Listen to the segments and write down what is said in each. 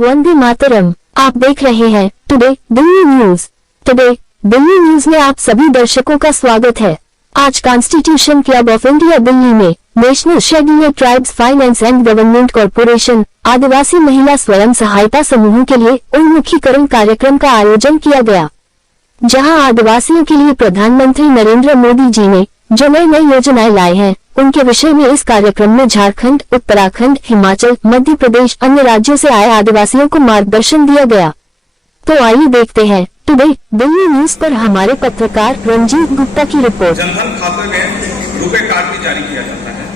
वंदे मातरम। आप देख रहे हैं today Delhi news. Today Delhi news में आप सभी दर्शकों का स्वागत है। आज constitution club of India Delhi में national scheduled tribes finance and government corporation आदिवासी महिला स्वयं सहायता समूहों के लिए उन्मुखीकरण कार्यक्रम का आयोजन किया गया, जहां आदिवासियों के लिए प्रधानमंत्री नरेंद्र मोदी जी ने जो नई नई योजनाएं लाए हैं उनके विषय में इस कार्यक्रम में झारखंड, उत्तराखंड, हिमाचल, मध्य प्रदेश, अन्य राज्यों से आए आदिवासियों को मार्गदर्शन दिया गया। तो आइए देखते हैं टुडे दिल्ली न्यूज पर हमारे पत्रकार रंजीत गुप्ता की रिपोर्ट। जनधन खाते में रुपए कार्ड भी जारी किया जाता है,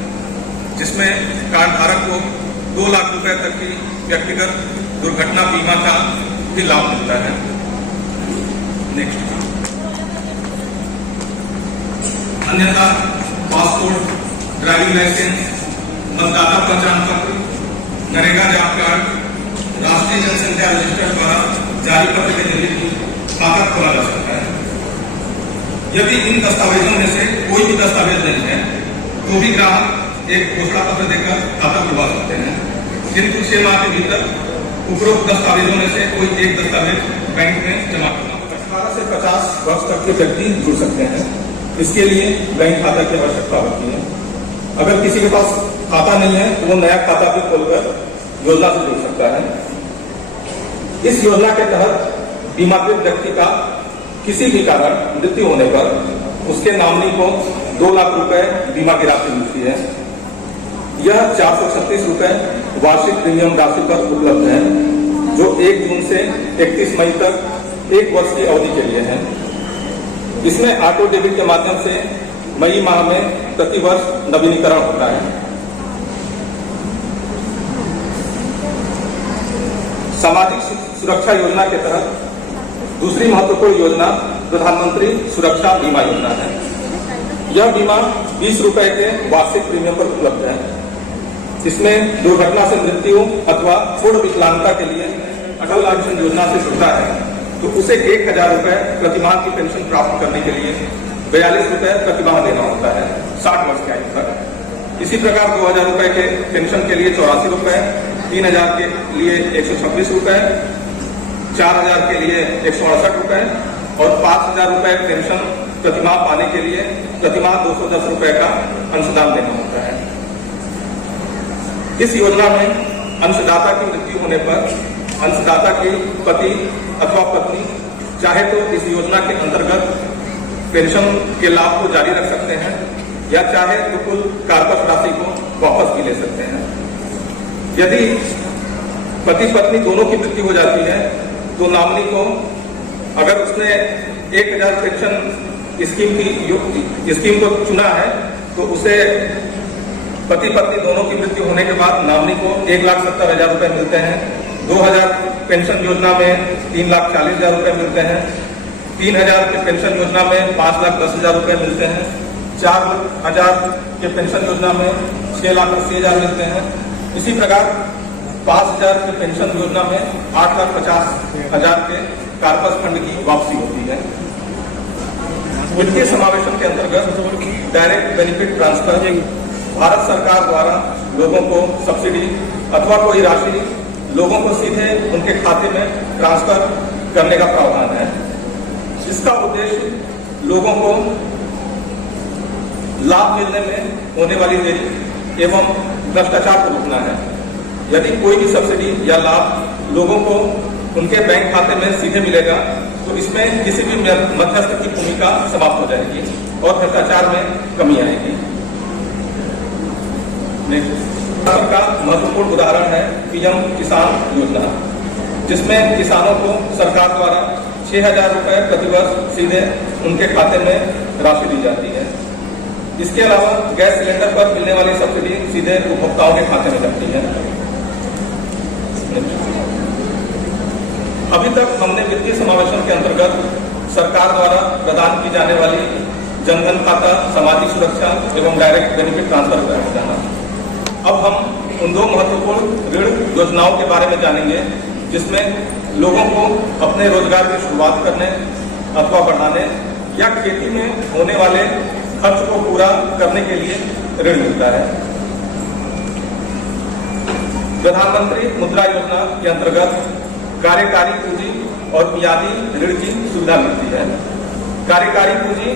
जिसमें कार्ड धारक को 2 लाख रुपए तक की व्यक्तिगत दुर्घटना बीमा का भी लाभ मिलता है। नेक्स्ट, अन्यथा पासपोर्ट, ड्राइविंग लाइसेंस, मतदाता पहचान पत्र, नरेगा जॉब कार्ड, राष्ट्रीय जनसंख्या रजिस्टर द्वारा जारी पत्र के जरिए खाता खोला जा सकता है। यदि इन दस्तावेजों में से कोई भी दस्तावेज नहीं है तो भी ग्राहक एक घोषणा पत्र देकर खाता खुलवा सकते हैं, किंतु 6 माह के भीतर उपरोक्त दस्तावेजों में से कोई एक दस्तावेज बैंक में जमा करना होगा। 18 से 50 वर्ष तक के व्यक्ति जुड़ सकते हैं। इसके लिए बैंक खाता की आवश्यकता होती है। अगर किसी के पास खाता नहीं है तो वो नया खाता भी खोलकर योजना से जुड़ सकता है। इस योजना के तहत बीमाकृत व्यक्ति का किसी भी कारण मृत्यु होने पर उसके नॉमिनी को 2 लाख रुपए बीमा की राशि मिलती है। यह 436 रुपए वार्षिक प्रीमियम राशि पर उपलब्ध है, जो 1 जून से 31 मई तक 1 वर्ष की अवधि के लिए है। इसमें ऑटो डेबिट के माध्यम से मई माह में प्रति वर्ष नवीनीकरण होता है। सामाजिक सुरक्षा योजना के तहत दूसरी महत्वपूर्ण योजना प्रधानमंत्री सुरक्षा बीमा योजना है। यह बीमा 20 रुपए के वार्षिक प्रीमियम पर उपलब्ध है। इसमें दुर्घटना से मृत्यु अथवा पूर्ण विकलांगता के लिए अटल पेंशन योजना से जुड़ता है तो उसे 1000 रुपए प्रतिमाह की पेंशन प्राप्त करने के लिए 42 रुपए प्रतिमाह देना होता है 60 वर्ष की आयु तक। इसी प्रकार 2000 रुपए के पेंशन के लिए 84 रुपए, 3000 के लिए 126 रुपए, 4000 के लिए 168 रुपए और 5000 रुपए पेंशन प्रतिमाह पाने के लिए प्रतिमाह 210 रुपए का अंशदान देना होता है। इस योजना में अंशदाता की मृत्यु होने पर अंशदाता के पति अथवा पत्नी चाहे तो इस योजना के अंतर्गत पेंशन के लाभ को जारी रख सकते हैं या चाहे तो कुल कार्पस राशि को वापस भी ले सकते हैं। यदि पति पत्नी दोनों की मृत्यु हो जाती है तो नॉमिनी को, अगर उसने 1000 पेंशन स्कीम को चुना है तो उसे पति पत्नी दोनों की मृत्यु होने के बाद नॉमिनी को 1,70,000 रुपए मिलते हैं। 2000 पेंशन योजना में 3,40,000 रुपए मिलते हैं। 3000 के पेंशन योजना में 5,10,000 रुपए मिलते हैं। 4000 के पेंशन योजना में 6,80,000 मिलते हैं। इसी प्रकार 5000 के पेंशन योजना में 8,50,000 के कार्पस फंड की वापसी होती है। वित्तीय समावेशन के अंतर्गत डायरेक्ट बेनिफिट ट्रांसफर भारत सरकार द्वारा लोगों को सब्सिडी अथवा कोई राशि लोगों को सीधे उनके खाते में ट्रांसफर करने का प्रावधान है। इसका उद्देश्य लोगों को लाभ मिलने में होने वाली देरी एवं भ्रष्टाचार को रोकना है। यदि कोई भी सब्सिडी या लाभ लोगों को उनके बैंक खाते में सीधे मिलेगा तो इसमें किसी भी मध्यस्थ की भूमिका समाप्त हो जाएगी और भ्रष्टाचार में कमी आएगी। का महत्वपूर्ण उदाहरण है पीएम किसान योजना, जिसमें किसानों को सरकार द्वारा 6,000 रुपए प्रतिवर्ष सीधे उनके खाते में राशि दी जाती है। इसके अलावा गैस सिलेंडर पर मिलने वाली सब्सिडी सीधे उपभोक्ताओं के खाते में जाती है। अभी तक हमने वित्तीय समावेशन के अंतर्गत सरकार द्वारा प्रदान की जाने वाली जनधन खाता, सामाजिक सुरक्षा एवं डायरेक्ट बेनिफिट ट्रांसफर का जाना। अब हम उन 2 महत्वपूर्ण ऋण योजनाओं के बारे में जानेंगे जिसमें लोगों को अपने रोजगार की शुरुआत करने अथवा बढ़ाने या खेती में होने वाले खर्च को पूरा करने के लिए ऋण मिलता है। प्रधानमंत्री मुद्रा योजना के अंतर्गत कार्यकारी पूंजी और मियादी ऋण की सुविधा मिलती है। कार्यकारी पूंजी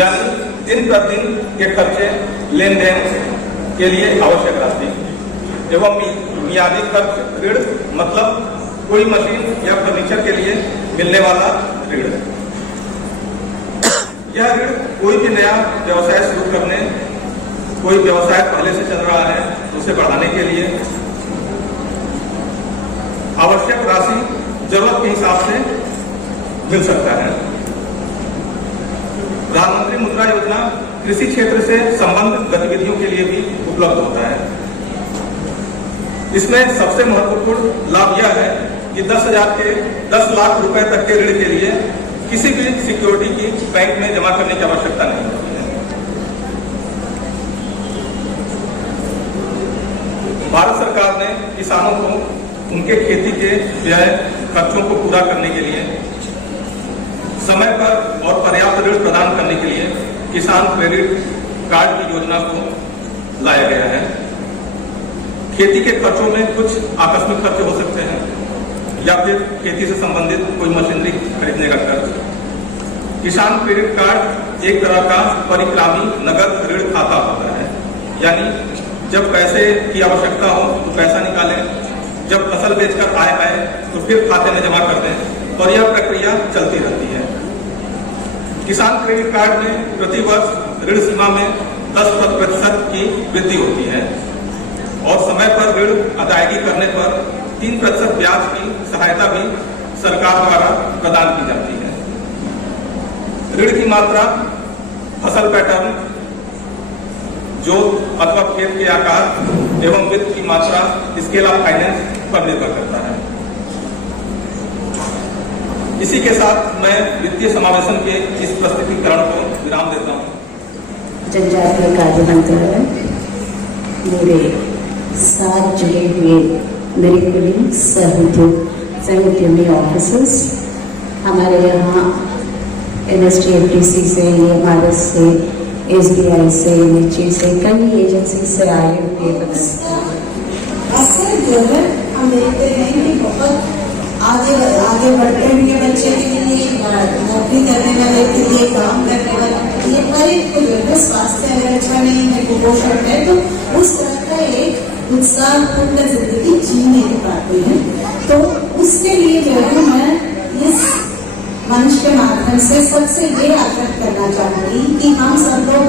यानी दिन प्रतिदिन के खर्चे लेन देन के लिए आवश्यक राशि एवं मियादी खर्च ऋण मतलब कोई मशीन या फर्नीचर के लिए मिलने वाला ऋण। यह ऋण कोई भी नया व्यवसाय शुरू करने, कोई व्यवसाय पहले से चल रहा है उसे बढ़ाने के लिए आवश्यक राशि जरूरत के हिसाब से मिल सकता है। प्रधानमंत्री मुद्रा योजना कृषि क्षेत्र से संबंधित गतिविधियों के लिए भी उपलब्ध होता है। इसमें सबसे महत्वपूर्ण लाभ यह है कि 10 लाख रुपए तक के ऋण के लिए किसी भी सिक्योरिटी की बैंक में जमा करने की आवश्यकता नहीं होती है। भारत सरकार ने किसानों को उनके खेती के व्यय खर्चों को पूरा करने के लिए समय पर और पर्याप्त ऋण प्रदान करने के लिए किसान क्रेडिट कार्ड की योजना को लाया गया है। खेती के खर्चों में कुछ आकस्मिक खर्च हो सकते हैं या फिर खेती से संबंधित कोई मशीनरी खरीदने का खर्च। किसान क्रेडिट कार्ड एक तरह का परिक्रामी नगद ऋण खाता होता है, यानी जब पैसे की आवश्यकता हो तो पैसा निकालें, जब फसल बेचकर आय आए तो फिर खाते में जमा कर दें और यह प्रक्रिया चलती रहती है। किसान क्रेडिट कार्ड में प्रति वर्ष ऋण सीमा में 10% की वृद्धि होती है और समय पर ऋण अदायगी करने पर 3% ब्याज की सहायता भी सरकार द्वारा प्रदान की जाती है। ऋण की मात्रा फसल पैटर्न, जोत अथवा खेत के आकार एवं वित्त की मात्रा स्केल ऑफ फाइनेंस पर निर्भर करता है। इसी के साथ मैं वित्तीय समावेशन के इस प्रस्तुतिकरण को विराम देता हूँ। जनजातीय कार्य मंत्रालय मेरे साथ जुड़े हुए मेरे कुलीग सहउद्यमी ऑफिसर्स, हमारे यहाँ NSTFDC से, EMRS से, SBI से, NHE से, कई एजेंसी से आए हुए अक्सर जो है हम देखते हैं कि बहुत आगे बढ़ते हुए बच्चे के लिए, नौकरी करने वाले के लिए, काम करने वाले के लिए, हर एक को जो है स्वास्थ्य अगर अच्छा नहीं है, कुपोषण है, तो उस तरह का एक उत्साहपूर्ण जिंदगी जी नहीं पाते हैं। तो उसके लिए जो है मैं इस मंच के माध्यम से सबसे ये आग्रह करना चाहूंगी कि हम सब लोग,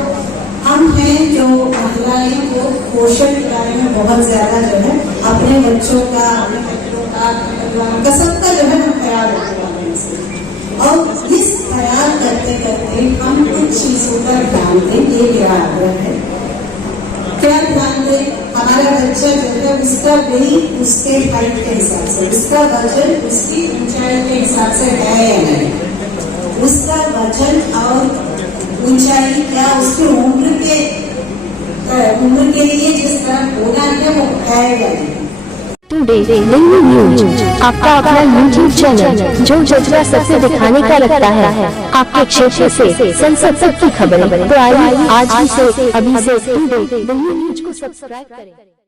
हम हैं जो महिलाएं, वो पोषण के बारे में बहुत ज्यादा जो है अपने बच्चों का, अपने बच्चों का, परिवार का, सबका जो है हम ख्याल रखने वाले हैं। और इस ख्याल करते करते हम कुछ चीजों पर ध्यान दें, ये मेरा आग्रह है। क्या ध्यान दें? हमारा बच्चा जो है उसका वेट उसके हाइट के हिसाब से, उसका वजन उसकी ऊंचाई के हिसाब से है या नहीं, उसका वजन और ऊंचाई क्या उसकी उम्र के लिए जिस तरह होना है वो है या नहीं। टुडे डेली न्यूज, आपका अपना YouTube चैनल जो जज्बा सत्य दिखाने का रखता है। आपके क्षेत्र से संसद तक की खबरें, तो आइए आज ही से, अभी से टुडे डेली न्यूज को सब्सक्राइब करें।